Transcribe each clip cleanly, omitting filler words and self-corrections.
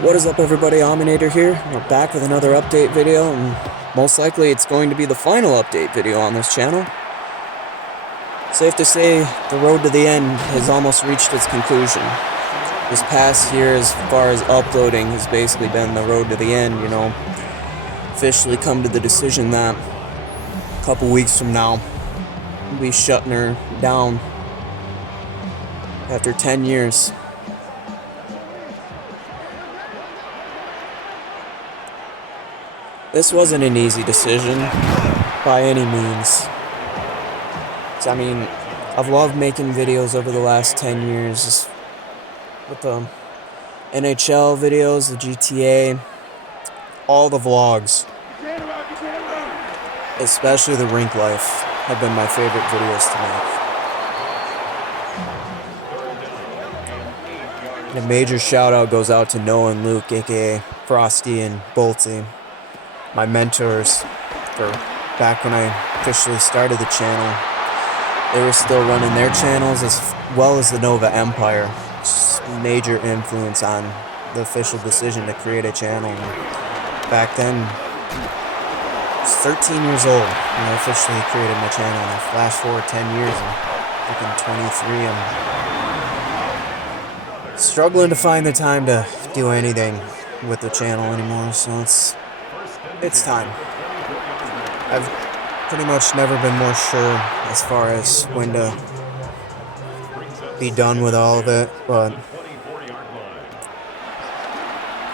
What is up, everybody? Aminator here. We're back with another update video, and most likely it's going to be the final update video on this channel. Safe to say, the road to the end has almost reached its conclusion. This past year, as far as uploading, has basically been the road to the end, you know. Officially come to the decision that a couple weeks from now, we'll be shutting her down after 10 years. This wasn't an easy decision, by any means. I mean, I've loved making videos over the last 10 years, just with the NHL videos, the GTA, all the vlogs, especially the rink life, have been my favorite videos to make. And a major shout out goes out to Noah and Luke, aka Frosty and Bolty, my mentors, for back when I officially started the channel. They were still running their channels as well as the Nova Empire. Just major influence on the official decision to create a channel. And back then, I was 13 years old when I officially created my channel. And I flash forward 10 years and freaking 23. I'm struggling to find the time to do anything with the channel anymore, so it's time. I've pretty much never been more sure as far as when to be done with all of it, but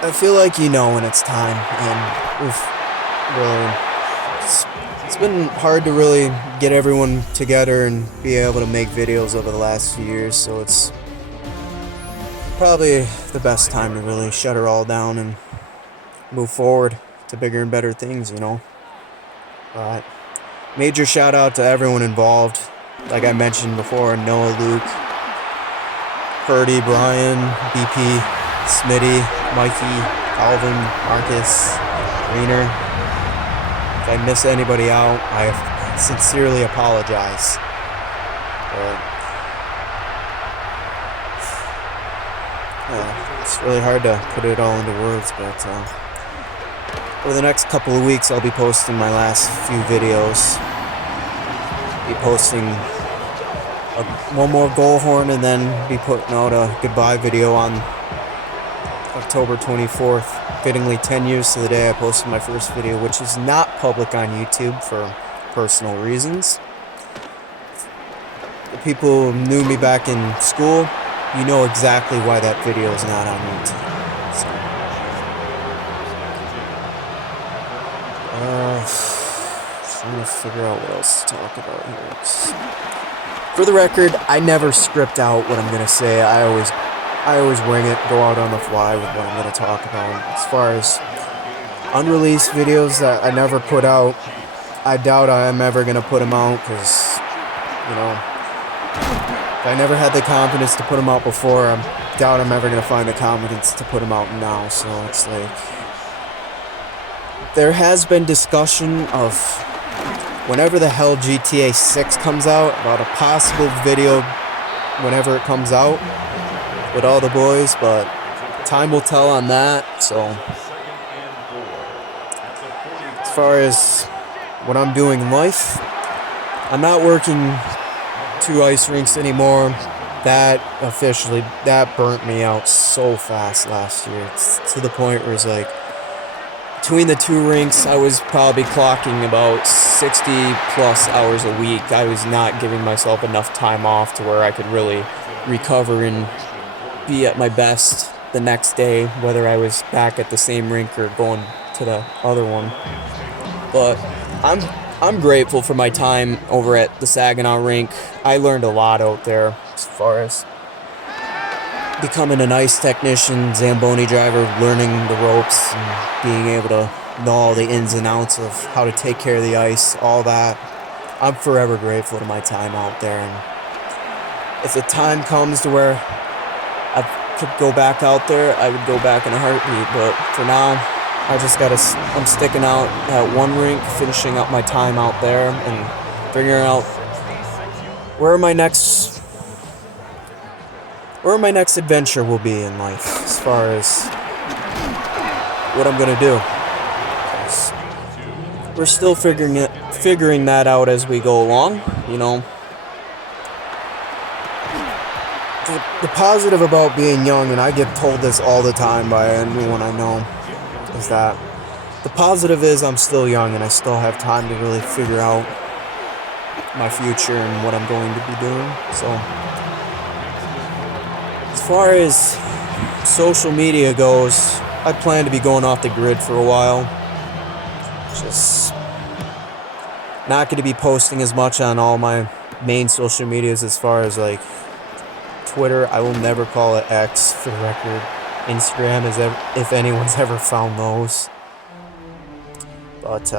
I feel like you know when it's time, and it's been hard to really get everyone together and be able to make videos over the last few years, so it's probably the best time to really shut her all down and move forward to bigger and better things, you know. But major shout out to everyone involved. Like I mentioned before, Noah, Luke, Purdy, Brian, BP, Smitty, Mikey, Calvin, Marcus, Rainer. If I miss anybody out, I sincerely apologize. It's really hard to put it all into words, but over the next couple of weeks, I'll be posting my last few videos. Be posting one more goal horn, and then be putting out a goodbye video on October 24th. Fittingly 10 years to the day I posted my first video, which is not public on YouTube for personal reasons. The people who knew me back in school, you know exactly why that video is not on YouTube. So. Trying to figure out what else to talk about here. For the record, I never script out what I'm gonna say. I always wing it, go out on the fly with what I'm gonna talk about. As far as unreleased videos that I never put out, I doubt I am ever gonna put them out, because, you know, if I never had the confidence to put them out before, I doubt I'm ever gonna find the confidence to put them out now. So it's like, there has been discussion of whenever the hell GTA 6 comes out, about a possible video whenever it comes out with all the boys, but time will tell on that. So as far as what I'm doing in life, I'm not working 2 ice rinks anymore. That burnt me out so fast last year. It's to the point where it's like, between the 2 rinks, I was probably clocking about 60 plus hours a week. I was not giving myself enough time off to where I could really recover and be at my best the next day, whether I was back at the same rink or going to the other one. But I'm grateful for my time over at the Saginaw rink. I learned a lot out there as far as becoming an ice technician, Zamboni driver, learning the ropes, and being able to know all the ins and outs of how to take care of the ice, all that. I'm forever grateful to my time out there, and if the time comes to where I could go back out there, I would go back in a heartbeat, but for now, I'm sticking out at one rink, finishing up my time out there, and figuring out where my next adventure will be in life, as far as what I'm gonna do. 'Cause we're still figuring that out as we go along, you know. The positive about being young, and I get told this all the time by anyone I know, is that the positive is I'm still young and I still have time to really figure out my future and what I'm going to be doing. So, as far as social media goes, I plan to be going off the grid for a while. Just not going to be posting as much on all my main social medias as far as like Twitter. I will never call it X for the record. Instagram is if anyone's ever found those. But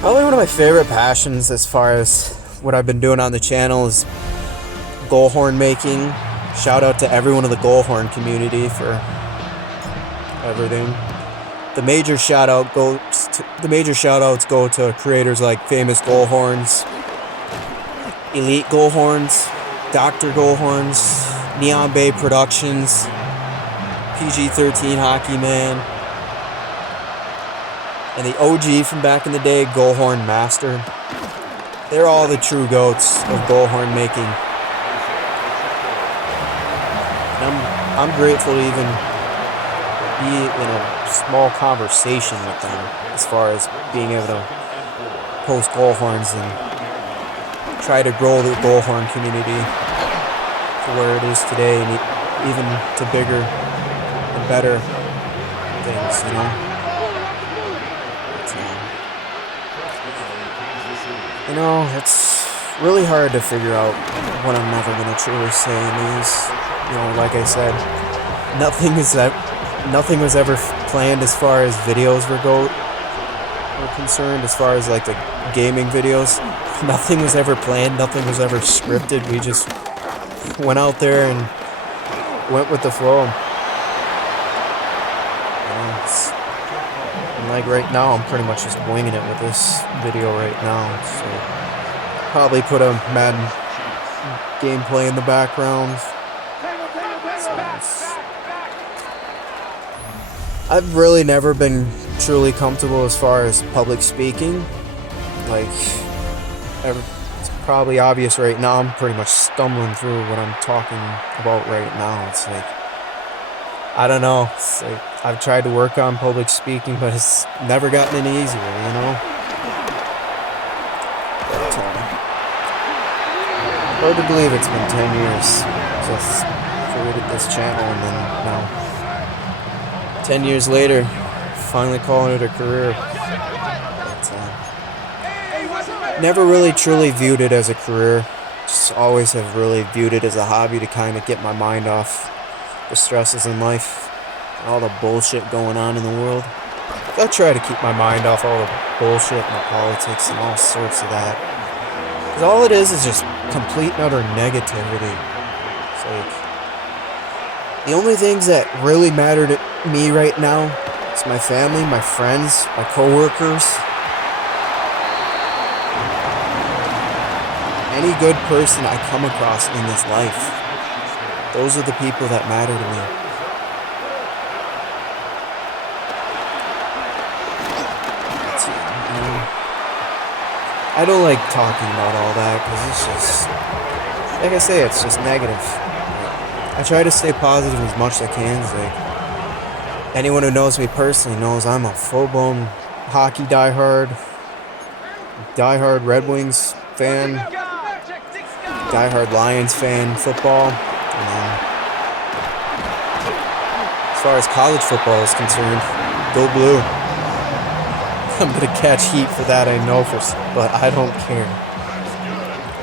probably one of my favorite passions as far as what I've been doing on the channel is goal horn making. Shout out to everyone in the goal horn community for everything. The major shoutouts go to creators like Famous Goal Horns, Elite Goal Horns, Dr. Goal Horns, Neon Bay Productions, PG-13 Hockey Man, and the OG from back in the day, Goal Horn Master. They're all the true goats of goal horn making. And I'm grateful to even be in a small conversation with them as far as being able to post goal horns and try to grow the goal horn community to where it is today, and even to bigger and better things, you know. You know, it's really hard to figure out what I'm never going to truly say in these. You know, like I said, nothing was ever planned as far as videos were concerned, as far as like the gaming videos. Nothing was ever planned, nothing was ever scripted. We just went out there and went with the flow. And like right now, I'm pretty much just winging it with this video right now. So probably put a Madden gameplay in the background. I've really never been truly comfortable as far as public speaking. Like, it's probably obvious right now, I'm pretty much stumbling through what I'm talking about right now. It's like, I don't know. It's like, I've tried to work on public speaking, but it's never gotten any easier, you know? But, hard to believe it's been 10 years since I created this channel, and then now 10 years later, finally calling it a career. But, never really truly viewed it as a career. Just always have really viewed it as a hobby to kind of get my mind off the stresses in life and all the bullshit going on in the world. I try to keep my mind off all the bullshit and the politics and all sorts of that. Because all it is just complete and utter negativity. It's like, the only things that really matter to me right now is my family, my friends, my coworkers. Any good person I come across in this life. Those are the people that matter to me. I don't like talking about all that because it's just, like I say, it's just negative. I try to stay positive as much as I can. It's like, anyone who knows me personally knows I'm a full-blown hockey diehard Red Wings fan, diehard Lions fan, football. As far as college football is concerned, go blue. I'm gonna catch heat for that, I know, but I don't care.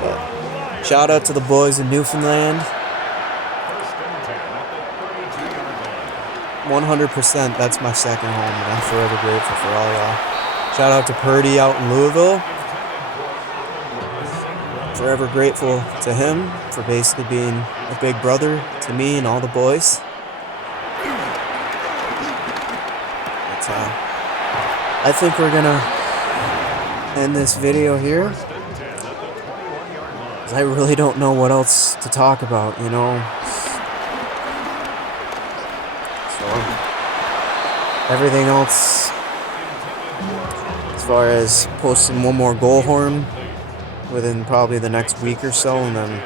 But shout out to the boys in Newfoundland. 100%, that's my second home, and I'm forever grateful for all y'all. Shout out to Purdy out in Louisville. Forever grateful to him for basically being a big brother to me and all the boys. But, I think we're gonna end this video here. 'Cause I really don't know what else to talk about, you know. So everything else, as far as posting one more goal horn within probably the next week or so, and then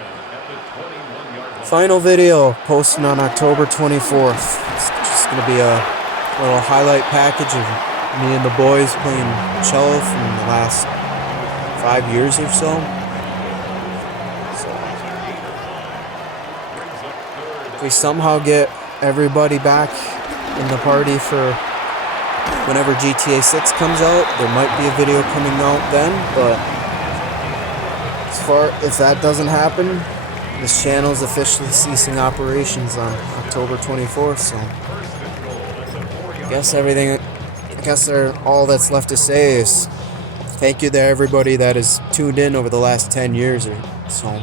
final video posting on October 24th. It's just going to be a little highlight package of me and the boys playing cello from the last 5 years or so. If we somehow get everybody back in the party for whenever GTA 6 comes out, there might be a video coming out then, but if that doesn't happen, this channel is officially ceasing operations on October 24th, so I guess all that's left to say is thank you to everybody that has tuned in over the last 10 years or so.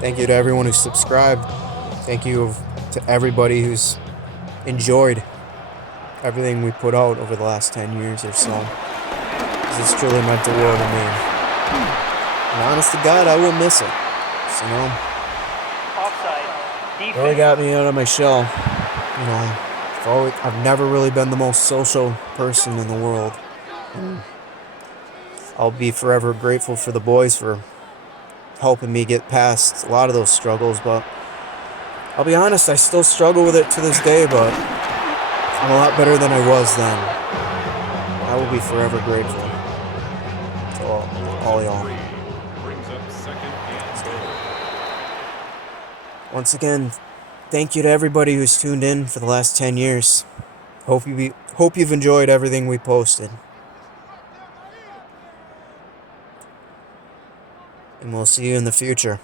Thank you to everyone who subscribed. Thank you to everybody who's enjoyed everything we put out over the last 10 years or so. This truly meant the world to me. And honest to God, I will miss it. So, really got me out of my shell. I've never really been the most social person in the world. And I'll be forever grateful for the boys for helping me get past a lot of those struggles, but I'll be honest, I still struggle with it to this day, but I'm a lot better than I was then. I will be forever grateful to all y'all. Once again, thank you to everybody who's tuned in for the last 10 years. Hope you've enjoyed everything we posted. And we'll see you in the future.